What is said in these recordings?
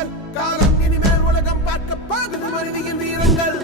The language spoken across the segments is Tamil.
முதல் காலம் இனிமேல் உலகம் பார்க்க பாகுது மனிதியின் வீரங்கள்.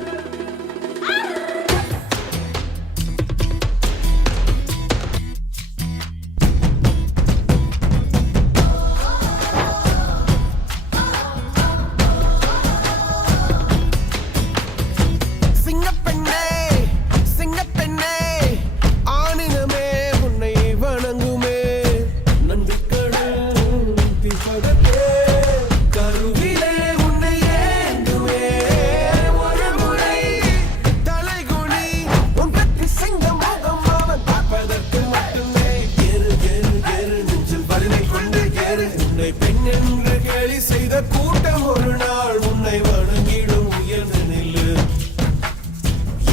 பெண் என்று கேலி செய்த கூட்டம் ஒரு நாள் உன்னை வணங்கிடும் உயர்ந்து நில்லு.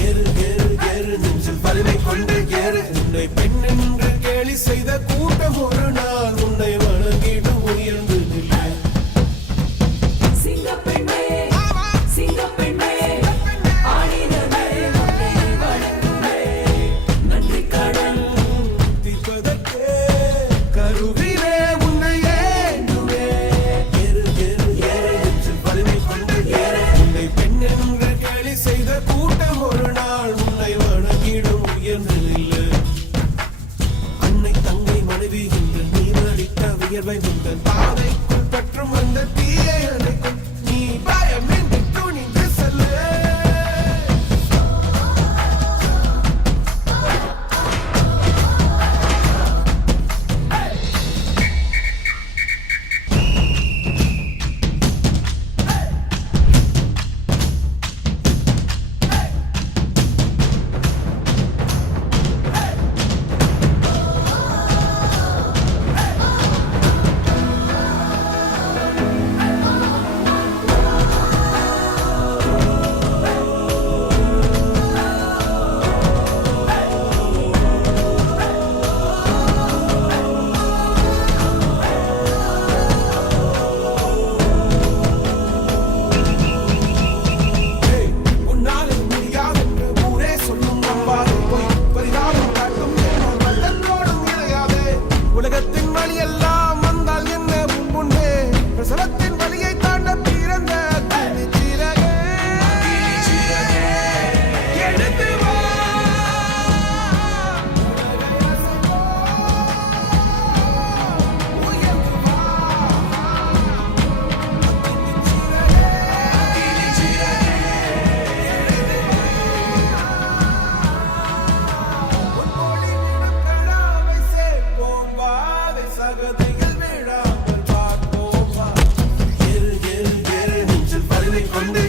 ஏறு ஏறு ஏறு நெஞ்சில் வலிமை கொண்டு ஏறு. உன்னை பெண் என்று கேலி செய்த கூட்டம் ஒரு நாள் உன்னை வணங்கிடும் உயர்ந்து நில்லு. சிங்கப்பெண்ணே சிங்கப்பெண்ணே ஆணினமே உன்னை வணங்குமே. நன்றி கடன் தீர்ப்பதற்கே கருவிலே செய்த கூட்டம் ஒரு நாள் உன்னை வணங்கிடும் உயர்ந்து நில்லு. அன்னை தங்கை மனைவி என்று நீ அளித்த வியர்வை முந்தன் பாதைக்குள் பற்றும் அந்த தீயை அணைக்கும். நீ பயமின்றி துணிந்து செல்லு. உலகத்தின் வழி எல்லாம் வந்தால் என்ன முன்னே பிரசவத்தின் வழியை தாண்ட பிறந்த சிறகே எடுத்து வா. சகதியில் விழாமல் பார்ப்போம். ஏறு ஏறு ஏறு நெஞ்சில் வலிமை கொண்டு